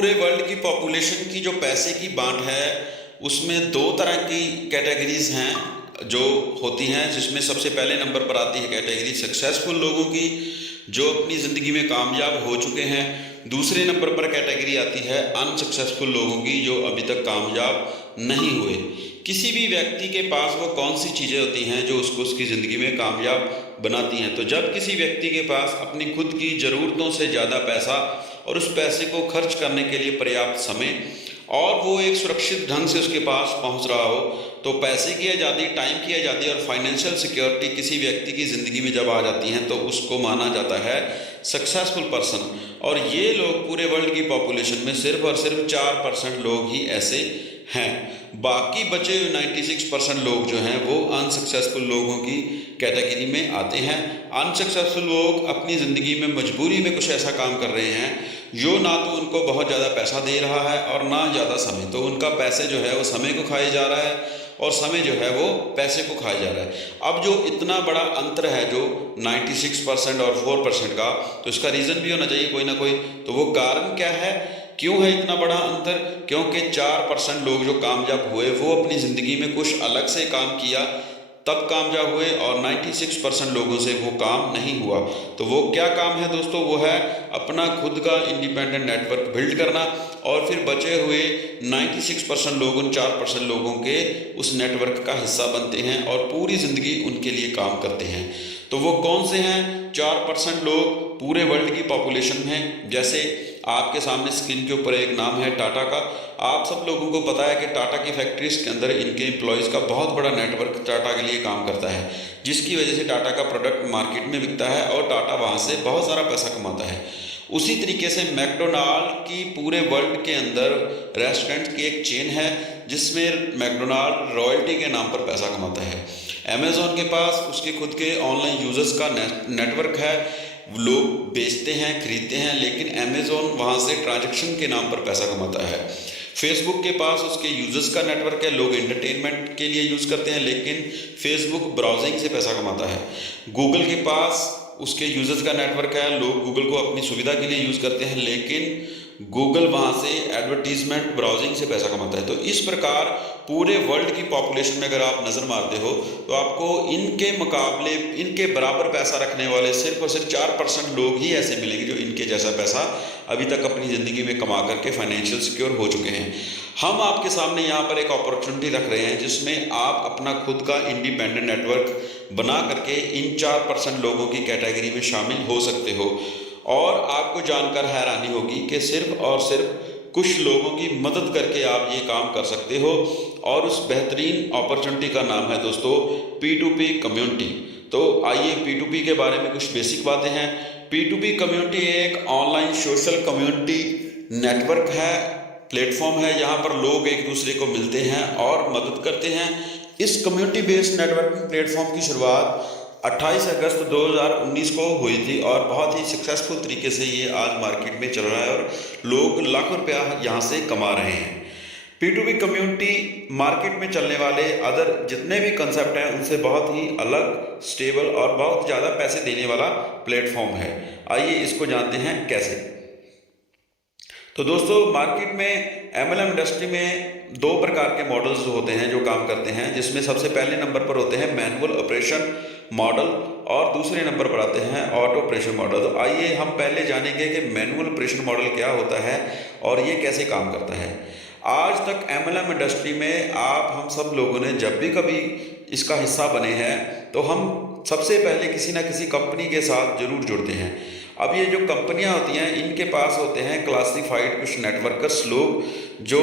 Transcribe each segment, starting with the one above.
पूरे वर्ल्ड की पॉपुलेशन की जो पैसे की बांट है उसमें दो तरह की कैटेगरीज हैं जो होती हैं, जिसमें सबसे पहले नंबर पर आती है कैटेगरी सक्सेसफुल लोगों की जो अपनी ज़िंदगी में कामयाब हो चुके हैं। दूसरे नंबर पर कैटेगरी आती है अनसक्सेसफुल लोगों की जो अभी तक कामयाब नहीं हुए। किसी भी व्यक्ति के पास वो कौन सी चीज़ें होती हैं जो उसको उसकी ज़िंदगी में कामयाब बनाती हैं। तो जब किसी व्यक्ति के पास अपनी खुद की ज़रूरतों से ज़्यादा पैसा और उस पैसे को खर्च करने के लिए पर्याप्त समय और वो एक सुरक्षित ढंग से उसके पास पहुंच रहा हो, तो पैसे की आज़ादी, टाइम की आज़ादी और फाइनेंशियल सिक्योरिटी किसी व्यक्ति की ज़िंदगी में जब आ जाती हैं तो उसको माना जाता है सक्सेसफुल पर्सन। और ये लोग पूरे वर्ल्ड की पॉपुलेशन में सिर्फ और सिर्फ 4% लोग ही ऐसे हैं। बाकी बचे 96% लोग जो हैं वो अनसक्सेसफुल लोगों की कैटेगरी में आते हैं। अनसक्सेसफुल लोग अपनी ज़िंदगी में मजबूरी में कुछ ऐसा काम कर रहे हैं जो ना तो उनको बहुत ज़्यादा पैसा दे रहा है और ना ज़्यादा समय। तो उनका पैसे जो है वो समय को खाए जा रहा है और समय जो है वो पैसे को खाया जा रहा है। अब जो इतना बड़ा अंतर है जो 96% और 4% का, तो इसका रीज़न भी होना चाहिए कोई ना कोई। तो वो कारण क्या है, क्यों है इतना बड़ा अंतर? क्योंकि 4% लोग जो कामयाब हुए वो अपनी ज़िंदगी में कुछ अलग से काम किया तब कामयाब हुए और 96% लोगों से वो काम नहीं हुआ। तो वो क्या काम है दोस्तों? वो है अपना खुद का इंडिपेंडेंट नेटवर्क बिल्ड करना और फिर बचे हुए 96% लोग उन 4% लोगों के उस नेटवर्क का हिस्सा बनते हैं और पूरी ज़िंदगी उनके लिए काम करते हैं। तो वो कौन से हैं 4% लोग पूरे वर्ल्ड की पॉपुलेशन में? जैसे आपके सामने स्क्रीन के ऊपर एक नाम है टाटा का। आप सब लोगों को पता है कि टाटा की फैक्ट्रीज के अंदर इनके एम्प्लॉयज़ का बहुत बड़ा नेटवर्क टाटा के लिए काम करता है, जिसकी वजह से टाटा का प्रोडक्ट मार्केट में बिकता है और टाटा वहाँ से बहुत सारा पैसा कमाता है। उसी तरीके से मैकडोनाल्ड की पूरे वर्ल्ड के अंदर रेस्टोरेंट की एक चेन है जिसमें मैकडोनाल्ड रॉयल्टी के नाम पर पैसा कमाता है। अमेज़ॉन के पास उसके खुद के ऑनलाइन यूज़र्स का नेटवर्क है, लोग बेचते हैं, खरीदते हैं, लेकिन अमेज़ॉन वहाँ से ट्रांजैक्शन के नाम पर पैसा कमाता है। फेसबुक के पास उसके यूज़र्स का नेटवर्क है, लोग एंटरटेनमेंट के लिए यूज़ करते हैं, लेकिन फेसबुक ब्राउजिंग से पैसा कमाता है। गूगल के पास उसके यूज़र्स का नेटवर्क है, लोग गूगल को अपनी सुविधा के लिए यूज़ करते हैं, लेकिन गूगल वहाँ से एडवर्टीजमेंट ब्राउजिंग से पैसा कमाता है। तो इस प्रकार पूरे वर्ल्ड की पॉपुलेशन में अगर आप नज़र मारते हो तो आपको इनके मुकाबले, इनके बराबर पैसा रखने वाले सिर्फ और सिर्फ 4% लोग ही ऐसे मिलेंगे जो इनके जैसा पैसा अभी तक अपनी ज़िंदगी में कमा करके फाइनेंशियल सिक्योर हो चुके हैं। हम आपके सामने यहाँ पर एक अपॉर्चुनिटी रख रहे हैं जिसमें आप अपना खुद का इंडिपेंडेंट नेटवर्क बना करके इन 4% लोगों की कैटेगरी में शामिल हो सकते हो। और आपको जानकर हैरानी होगी कि सिर्फ और सिर्फ कुछ लोगों की मदद करके आप ये काम कर सकते हो और उस बेहतरीन अपॉर्चुनिटी का नाम है दोस्तों P2P कम्युनिटी। तो आइए P2P के बारे में कुछ बेसिक बातें हैं। P2P कम्युनिटी एक ऑनलाइन सोशल कम्युनिटी नेटवर्क है, प्लेटफॉर्म है, यहाँ पर लोग एक दूसरे को मिलते हैं और मदद करते हैं। इस कम्युनिटी बेस्ड नेटवर्किंग प्लेटफॉर्म की शुरुआत 28 अगस्त 2019 को हुई थी और बहुत ही सक्सेसफुल तरीके से ये आज मार्केट में चल रहा है और लोग लाखों रुपया यहाँ से कमा रहे हैं। P2P कम्युनिटी मार्केट में चलने वाले अदर जितने भी कंसेप्ट हैं उनसे बहुत ही अलग, स्टेबल और बहुत ज़्यादा पैसे देने वाला प्लेटफॉर्म है। आइए इसको जानते हैं कैसे। तो दोस्तों मार्केट में MLM इंडस्ट्री में दो प्रकार के मॉडल्स होते हैं जो काम करते हैं, जिसमें सबसे पहले नंबर पर होते हैं मैनुअल ऑपरेशन मॉडल और दूसरे नंबर पर आते हैं ऑटो ऑपरेशन मॉडल। तो आइए हम पहले जानेंगे कि मैनुअल ऑपरेशन मॉडल क्या होता है और ये कैसे काम करता है। आज तक MLM इंडस्ट्री में हम सब लोगों ने जब भी कभी इसका हिस्सा बने हैं तो हम सबसे पहले किसी ना किसी कंपनी के साथ जरूर जुड़ते हैं। अब ये जो कंपनियां होती हैं इनके पास होते हैं क्लासिफाइड कुछ नेटवर्कर्स लोग जो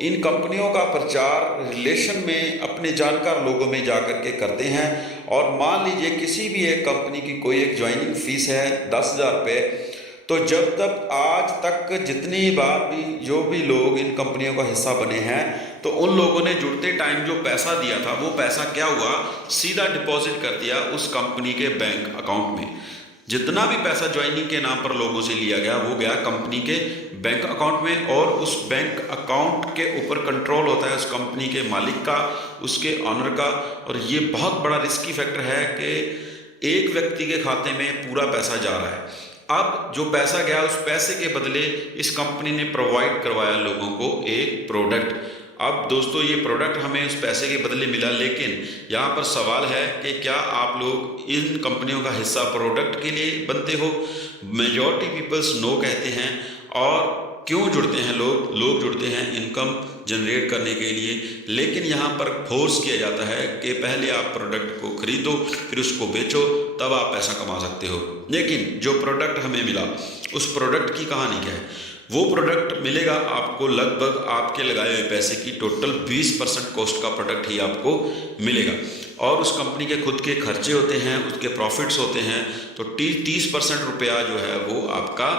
इन कंपनियों का प्रचार रिलेशन में अपने जानकार लोगों में जा कर के करते हैं। और मान लीजिए किसी भी एक कंपनी की कोई एक ज्वाइनिंग फीस है 10,000 रुपये, तो जब तक आज तक जितनी बार भी जो भी लोग इन कंपनियों का हिस्सा बने हैं तो उन लोगों ने जुड़ते टाइम जो पैसा दिया था वो पैसा क्या हुआ, सीधा डिपॉजिट कर दिया उस कंपनी के बैंक अकाउंट में। जितना भी पैसा ज्वाइनिंग के नाम पर लोगों से लिया गया वो गया कंपनी के बैंक अकाउंट में और उस बैंक अकाउंट के ऊपर कंट्रोल होता है उस कंपनी के मालिक का, उसके ऑनर का। और ये बहुत बड़ा रिस्की फैक्टर है कि एक व्यक्ति के खाते में पूरा पैसा जा रहा है। अब जो पैसा गया उस पैसे के बदले इस कंपनी ने प्रोवाइड करवाया लोगों को एक प्रोडक्ट। अब दोस्तों ये प्रोडक्ट हमें उस पैसे के बदले मिला, लेकिन यहाँ पर सवाल है कि क्या आप लोग इन कंपनियों का हिस्सा प्रोडक्ट के लिए बनते हो? मेजॉरिटी पीपल्स नो कहते हैं। और क्यों जुड़ते हैं लोग जुड़ते हैं इनकम जनरेट करने के लिए, लेकिन यहाँ पर फोर्स किया जाता है कि पहले आप प्रोडक्ट को खरीदो फिर उसको बेचो, तब आप पैसा कमा सकते हो। लेकिन जो प्रोडक्ट हमें मिला उस प्रोडक्ट की कहानी क्या है? वो प्रोडक्ट मिलेगा आपको लगभग आपके लगाए हुए पैसे की टोटल 20% कॉस्ट का प्रोडक्ट ही आपको मिलेगा। और उस कंपनी के खुद के खर्चे होते हैं, उसके प्रॉफिट्स होते हैं, तो 30% रुपया जो है वो आपका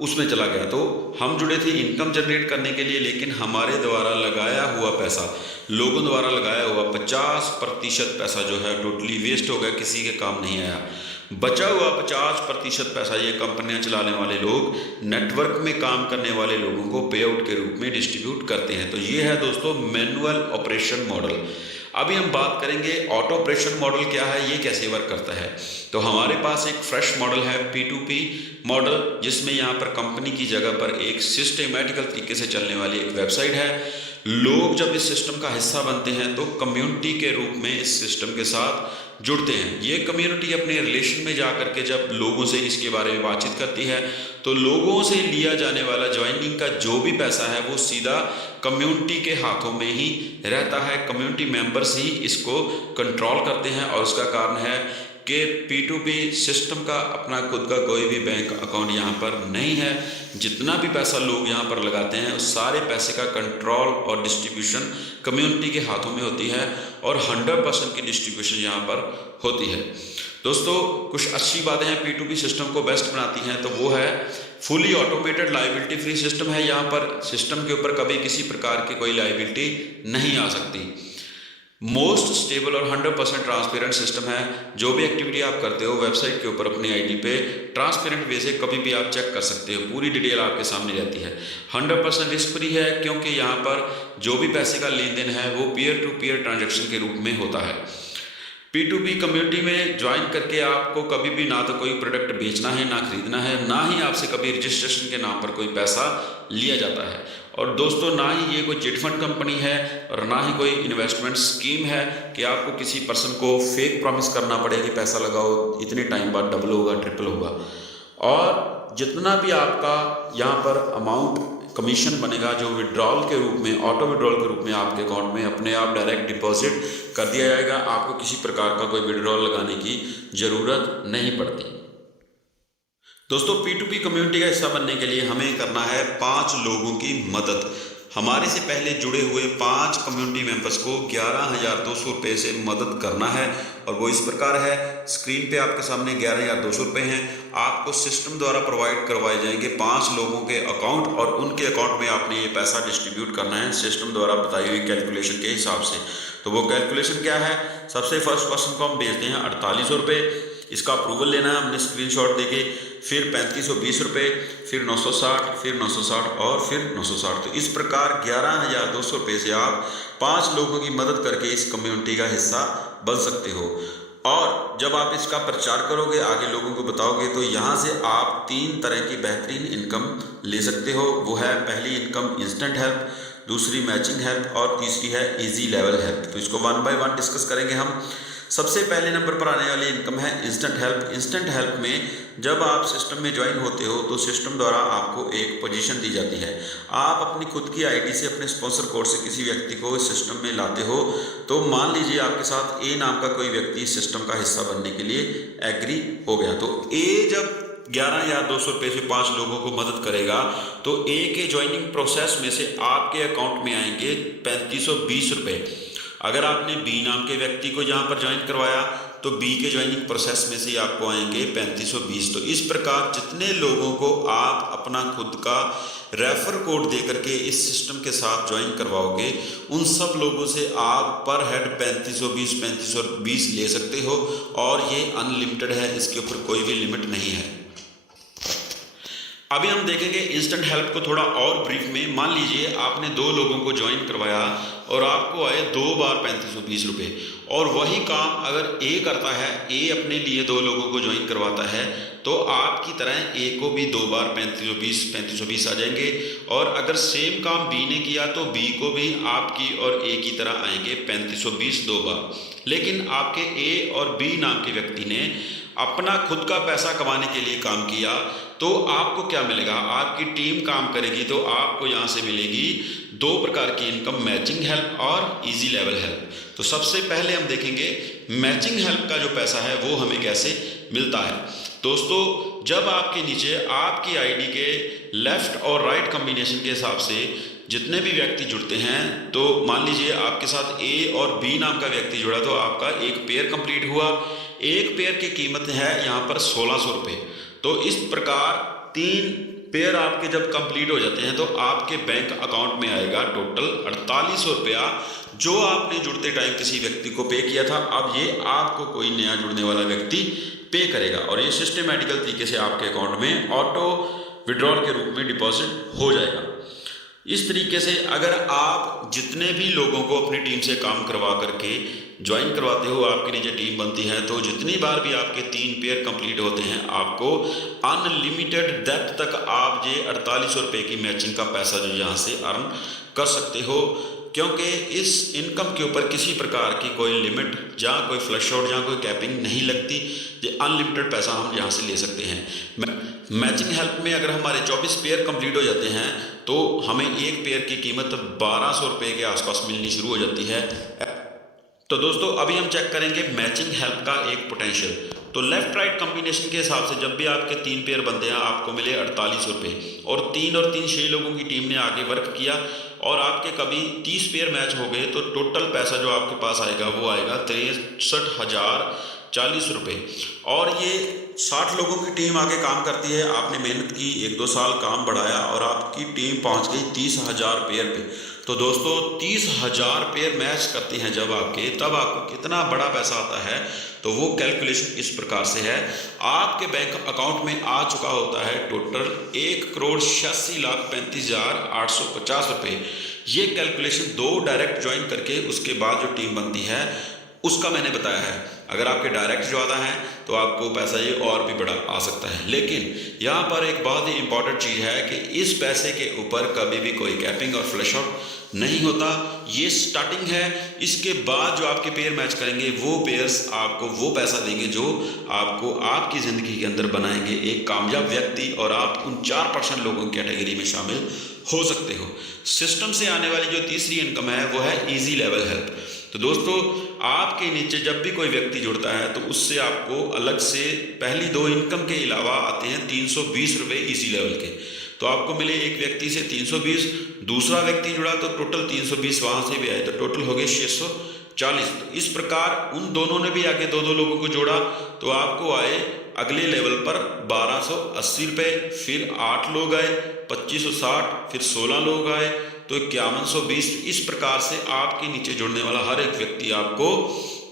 उसमें चला गया। तो हम जुड़े थे इनकम जनरेट करने के लिए, लेकिन हमारे द्वारा लगाया हुआ पैसा, लोगों द्वारा लगाया हुआ 50% पैसा जो है टोटली वेस्ट हो गया, किसी के काम नहीं आया। बचा हुआ 50% पैसा ये कंपनियां चलाने वाले लोग नेटवर्क में काम करने वाले लोगों को पे आउट के रूप में डिस्ट्रीब्यूट करते हैं। तो ये है दोस्तों मैनुअल ऑपरेशन मॉडल। अभी हम बात करेंगे ऑटो ऑपरेशन मॉडल क्या है, ये कैसे वर्क करता है। तो हमारे पास एक फ्रेश मॉडल है P2P मॉडल, जिसमें यहाँ पर कंपनी की जगह पर एक सिस्टमेटिकल तरीके से चलने वाली एक वेबसाइट है। लोग जब इस सिस्टम का हिस्सा बनते हैं तो कम्युनिटी के रूप में इस सिस्टम के साथ जुड़ते हैं। ये कम्युनिटी अपने रिलेशन में जा करके जब लोगों से इसके बारे में बातचीत करती है तो लोगों से लिया जाने वाला ज्वाइनिंग का जो भी पैसा है वो सीधा कम्युनिटी के हाथों में ही रहता है। कम्युनिटी मेंबर्स ही इसको कंट्रोल करते हैं और उसका कारण है कि P2P सिस्टम का अपना खुद का कोई भी बैंक अकाउंट यहाँ पर नहीं है। जितना भी पैसा लोग यहाँ पर लगाते हैं उस सारे पैसे का कंट्रोल और डिस्ट्रीब्यूशन कम्युनिटी के हाथों में होती है और 100% की डिस्ट्रीब्यूशन यहाँ पर होती है। दोस्तों कुछ अच्छी बातें हैं P2P सिस्टम को बेस्ट बनाती हैं, तो वो है fully automated liability free system है। यहाँ पर सिस्टम के ऊपर कभी किसी प्रकार की कोई लाइबिलिटी नहीं आ सकती। मोस्ट स्टेबल और 100% ट्रांसपेरेंट सिस्टम है। जो भी एक्टिविटी आप करते हो वेबसाइट के ऊपर अपनी आईडी पे ट्रांसपेरेंट वे से कभी भी आप चेक कर सकते हो, पूरी डिटेल आपके सामने रहती है। 100% रिस्क फ्री है, क्योंकि यहाँ पर जो भी पैसे का लेन देन है वो पीयर टू पीयर ट्रांजैक्शन के रूप में होता है। P2P कम्युनिटी में ज्वाइन करके आपको कभी भी ना तो कोई प्रोडक्ट बेचना है, ना खरीदना है, ना ही आपसे कभी रजिस्ट्रेशन के नाम पर कोई पैसा लिया जाता है। और दोस्तों ना ही ये कोई चिट फंड कंपनी है और ना ही कोई इन्वेस्टमेंट स्कीम है कि आपको किसी पर्सन को फेक प्रॉमिस करना पड़े कि पैसा लगाओ इतने टाइम बाद डबल होगा, ट्रिपल होगा। और जितना भी आपका यहाँ पर अमाउंट कमीशन बनेगा जो विड्रॉल के रूप में, ऑटो विड्रॉल के रूप में आपके अकाउंट में अपने आप डायरेक्ट डिपॉजिट कर दिया जाएगा। आपको किसी प्रकार का कोई विड्रॉल लगाने की ज़रूरत नहीं पड़ती। दोस्तों P2P कम्युनिटी का हिस्सा बनने के लिए हमें करना है 5 लोगों की मदद। हमारे से पहले जुड़े हुए 5 कम्युनिटी मेंबर्स को 11,200 रुपये से मदद करना है और वो इस प्रकार है। स्क्रीन पे आपके सामने 11,200 रुपये हैं। आपको सिस्टम द्वारा प्रोवाइड करवाए जाएंगे 5 लोगों के अकाउंट और उनके अकाउंट में आपने ये पैसा डिस्ट्रीब्यूट करना है सिस्टम द्वारा बताई हुई कैलकुलेशन के हिसाब से। तो वो कैलकुलेशन क्या है? सबसे फर्स्ट पर्सन को हम भेजते हैं 4800 रुपये। इसका अप्रूवल लेना है हमने स्क्रीनशॉट देके, फिर 3520 रुपये, फिर 960, फिर 960 और फिर 960। तो इस प्रकार 11,200 रुपये से आप 5 लोगों की मदद करके इस कम्युनिटी का हिस्सा बन सकते हो। और जब आप इसका प्रचार करोगे, आगे लोगों को बताओगे, तो यहाँ से आप 3 तरह की बेहतरीन इनकम ले सकते हो। वो है पहली इनकम इंस्टेंट हेल्प, दूसरी मैचिंग हेल्प और तीसरी है इजी लेवल हेल्प। तो इसको 1 बाय 1 डिस्कस करेंगे हम। सबसे पहले नंबर पर आने वाली इनकम है इंस्टेंट हेल्प। इंस्टेंट हेल्प में जब आप सिस्टम में ज्वाइन होते हो तो सिस्टम द्वारा आपको एक पोजीशन दी जाती है। आप अपनी खुद की आईडी से अपने स्पॉन्सर कोड से किसी व्यक्ति को इस सिस्टम में लाते हो। तो मान लीजिए आपके साथ ए नाम का कोई व्यक्ति इस सिस्टम का हिस्सा बनने के लिए एग्री हो गया। तो ए जब 11,200 रुपये से 5 लोगों को मदद करेगा तो ए के ज्वाइनिंग प्रोसेस में से आपके अकाउंट में आएंगे 3520 रुपये। अगर आपने बी नाम के व्यक्ति को यहाँ पर ज्वाइन करवाया तो बी के ज्वाइनिंग प्रोसेस में से आपको आएंगे 3520। तो इस प्रकार जितने लोगों को आप अपना खुद का रेफर कोड दे करके इस सिस्टम के साथ ज्वाइन करवाओगे, उन सब लोगों से आप पर हेड 3520 ले सकते हो और ये अनलिमिटेड है, इसके ऊपर कोई भी लिमिट नहीं है। अभी हम देखेंगे इंस्टेंट हेल्प को थोड़ा और ब्रीफ में। मान लीजिए आपने 2 लोगों को ज्वाइन करवाया और आपको आए 2 बार 3520 रुपये, और वही काम अगर ए करता है, ए अपने लिए 2 लोगों को ज्वाइन करवाता है, तो आपकी तरह ए को भी 2 बार 3520 आ जाएंगे। और अगर सेम काम बी ने किया तो बी को भी आपकी और ए की तरह आएंगे 3520 2 बार। लेकिन आपके ए और बी नाम के व्यक्ति ने अपना खुद का पैसा कमाने के लिए काम किया, तो आपको क्या मिलेगा? आपकी टीम काम करेगी तो आपको यहाँ से मिलेगी 2 प्रकार की इनकम, मैचिंग हेल्प और इजी लेवल हेल्प। तो सबसे पहले हम देखेंगे मैचिंग हेल्प का जो पैसा है वो हमें कैसे मिलता है। दोस्तों, जब आपके नीचे आपकी आईडी के लेफ्ट और राइट कॉम्बिनेशन के हिसाब से जितने भी व्यक्ति जुड़ते हैं, तो मान लीजिए आपके साथ ए और बी नाम का व्यक्ति जुड़ा, तो आपका एक पेयर कंप्लीट हुआ। एक पेयर की कीमत है यहाँ पर 1600 रुपये। तो इस प्रकार 3 पेयर आपके जब कंप्लीट हो जाते हैं तो आपके बैंक अकाउंट में आएगा टोटल 4800 रुपया, जो आपने जुड़ते टाइम किसी व्यक्ति को पे किया था। अब ये आपको कोई नया जुड़ने वाला व्यक्ति पे करेगा और ये सिस्टमेटिकल तरीके से आपके अकाउंट में ऑटो विड्रॉल के रूप में डिपॉजिट हो जाएगा। इस तरीके से अगर आप जितने भी लोगों को अपनी टीम से काम करवा करके ज्वाइन करवाते हो, आपके नीचे टीम बनती है, तो जितनी बार भी आपके 3 पेयर कंप्लीट होते हैं, आपको अनलिमिटेड डेप्थ तक आप ये 4800 रुपये की मैचिंग का पैसा जो यहाँ से अर्न कर सकते हो, क्योंकि इस इनकम के ऊपर किसी प्रकार की कोई लिमिट जहाँ कोई फ्लश आउट, जहाँ कोई कैपिंग नहीं लगती। ये अनलिमिटेड पैसा हम यहाँ से ले सकते हैं। मैचिंग हेल्प में अगर हमारे 24 पेयर कंप्लीट हो जाते हैं तो हमें एक पेयर की कीमत 1200 रुपये के आसपास मिलनी शुरू हो जाती है। तो दोस्तों, अभी हम चेक करेंगे मैचिंग हेल्प का एक पोटेंशियल। तो लेफ्ट राइट कॉम्बिनेशन के हिसाब से जब भी आपके 3 पेयर बनते हैं, आपको मिले 4800 रुपये, और 3 6 लोगों की टीम ने आगे वर्क किया और आपके कभी 30 पेयर मैच हो गए, तो टोटल पैसा जो आपके पास आएगा वो आएगा 63,040 रुपये। और ये 60 लोगों की टीम आगे काम करती है। आपने मेहनत की, 1-2 साल काम बढ़ाया और आपकी टीम पहुंच गई 30,000 पेयर पे। तो दोस्तों, 30,000 पेयर मैच करते हैं जब आपके, तब आपको कितना बड़ा पैसा आता है। तो वो कैलकुलेशन इस प्रकार से है। आपके बैंक अकाउंट में आ चुका होता है टोटल 1,86,35,850 रुपये। ये कैलकुलेशन 2 डायरेक्ट ज्वाइन करके उसके बाद जो टीम बनती है उसका मैंने बताया है। अगर आपके डायरेक्ट ज़्यादा हैं तो आपको पैसा ये और भी बड़ा आ सकता है। लेकिन यहाँ पर एक बहुत ही इंपॉर्टेंट चीज़ है कि इस पैसे के ऊपर कभी भी कोई कैपिंग और फ्लैश आउट नहीं होता। ये स्टार्टिंग है। इसके बाद जो आपके पेयर मैच करेंगे वो पेयर्स आपको वो पैसा देंगे जो आपको आपकी ज़िंदगी के अंदर बनाएंगे एक कामयाब व्यक्ति, और आप उन 4% लोगों की कैटेगरी में शामिल हो सकते हो। सिस्टम से आने वाली जो तीसरी इनकम है वो है इजी लेवल हेल्प। तो दोस्तों, आपके नीचे जब भी कोई व्यक्ति जुड़ता है तो उससे आपको अलग से पहली 2 इनकम के अलावा आते हैं 320 रुपये इजी लेवल के। तो आपको मिले एक व्यक्ति से 320, दूसरा व्यक्ति जुड़ा तो टोटल 320 वहाँ से भी आए, तो टोटल हो गए 640। तो इस प्रकार उन दोनों ने भी आके 2-2 लोगों को जोड़ा तो आपको आए अगले लेवल पर 1280 रुपये, फिर 8 लोग आए 2560, फिर 16 लोग आए तो 5120। इस प्रकार से आपके नीचे जुड़ने वाला हर एक व्यक्ति आपको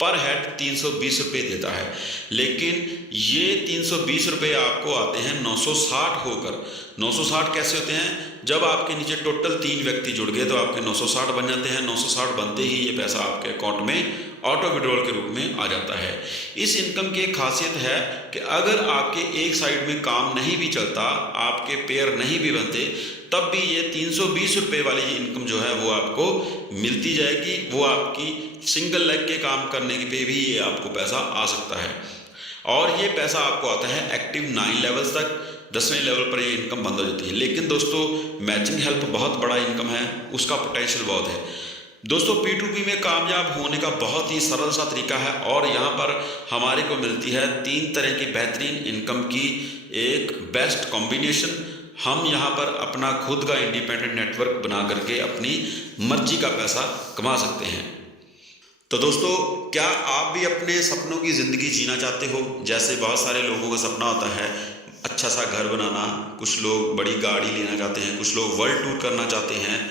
पर हेड 320 रुपये देता है। लेकिन ये 320 रुपये आपको आते हैं 960 होकर। 960 कैसे होते हैं? जब आपके नीचे टोटल 3 व्यक्ति जुड़ गए तो आपके 960 बन जाते हैं। 960 बनते ही ये पैसा आपके अकाउंट में ऑटो विड्रॉल के रूप में आ जाता है। इस इनकम की एक खासियत है कि अगर आपके एक साइड में काम नहीं भी चलता, आपके पेयर नहीं भी बनते, तब भी ये 320 रुपये वाली इनकम जो है वो आपको मिलती जाएगी। वो आपकी सिंगल लेग के काम करने पे भी ये आपको पैसा आ सकता है। और ये पैसा आपको आता है एक्टिव 9 लेवल्स तक। 10वें लेवल पर ये इनकम बंद हो जाती है। लेकिन दोस्तों, मैचिंग हेल्प बहुत बड़ा इनकम है, उसका पोटेंशियल बहुत है। दोस्तों, P2P में कामयाब होने का बहुत ही सरल सा तरीका है और यहाँ पर हमारे को मिलती है 3 तरह की बेहतरीन इनकम की एक बेस्ट कॉम्बिनेशन। हम यहाँ पर अपना खुद का इंडिपेंडेंट नेटवर्क बना करके अपनी मर्जी का पैसा कमा सकते हैं। तो दोस्तों, क्या आप भी अपने सपनों की ज़िंदगी जीना चाहते हो? जैसे बहुत सारे लोगों का सपना होता है अच्छा सा घर बनाना, कुछ लोग बड़ी गाड़ी लेना चाहते हैं, कुछ लोग वर्ल्ड टूर करना चाहते हैं,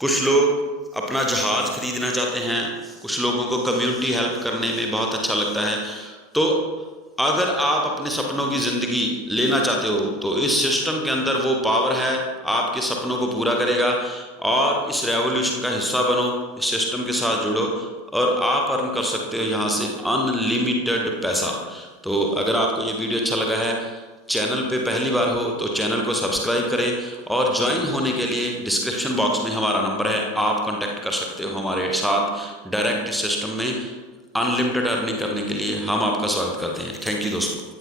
कुछ लोग अपना जहाज़ खरीदना चाहते हैं, कुछ लोगों को कम्युनिटी हेल्प करने में बहुत अच्छा लगता है। तो अगर आप अपने सपनों की ज़िंदगी लेना चाहते हो तो इस सिस्टम के अंदर वो पावर है, आपके सपनों को पूरा करेगा। और इस रेवोल्यूशन का हिस्सा बनो, इस सिस्टम के साथ जुड़ो और आप अर्न कर सकते हो यहाँ से अनलिमिटेड पैसा। तो अगर आपको ये वीडियो अच्छा लगा है, चैनल पे पहली बार हो तो चैनल को सब्सक्राइब करें और ज्वाइन होने के लिए डिस्क्रिप्शन बॉक्स में हमारा नंबर है, आप कांटेक्ट कर सकते हो हमारे साथ। डायरेक्ट सिस्टम में अनलिमिटेड अर्निंग करने के लिए हम आपका स्वागत करते हैं। थैंक यू दोस्तों।